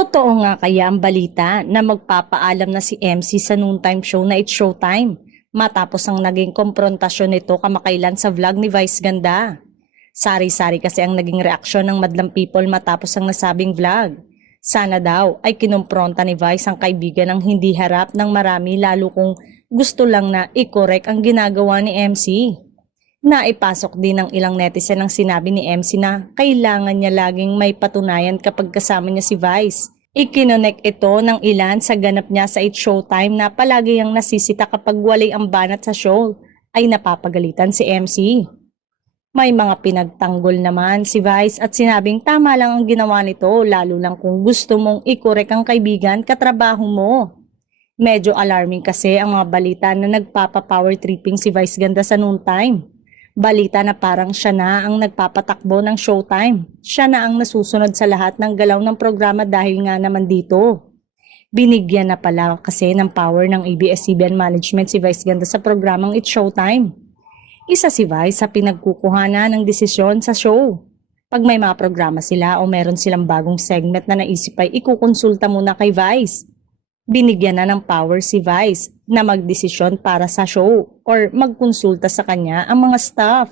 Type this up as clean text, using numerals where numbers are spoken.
Totoo nga kaya ang balita na magpapaalam na si MC sa noontime show na It's Showtime matapos ang naging komprontasyon nito kamakailan sa vlog ni Vice Ganda. Sari-sari kasi ang naging reaksyon ng madlang people matapos ang nasabing vlog. Sana daw ay kinumpronta ni Vice ang kaibigan ng hindi harap ng marami lalo kung gusto lang na i-correct ang ginagawa ni MC. Naipasok din ng ilang netizen ang sinabi ni MC na kailangan niya laging may patunayan kapag kasama niya si Vice. Ikinonek ito ng ilan sa ganap niya sa It's Showtime na palagi ang nasisita kapag walay ang banat sa show ay napapagalitan si MC. May mga pinagtanggol naman si Vice at sinabing tama lang ang ginawa nito lalo lang kung gusto mong i-correct ang kaibigan katrabaho mo. Medyo alarming kasi ang mga balita na nagpapa-power tripping si Vice Ganda sa noontime. Balita na parang siya na ang nagpapatakbo ng Showtime. Siya na ang nasusunod sa lahat ng galaw ng programa dahil nga naman dito. Binigyan na pala kasi ng power ng ABS-CBN management si Vice Ganda sa programang It's Showtime. Isa si Vice sa pinagkukuhanan ng desisyon sa show. Pag may mga programa sila o meron silang bagong segment na naisip ay ikukonsulta muna kay Vice. Binigyan na ng power si Vice na magdesisyon para sa show or magkonsulta sa kanya ang mga staff.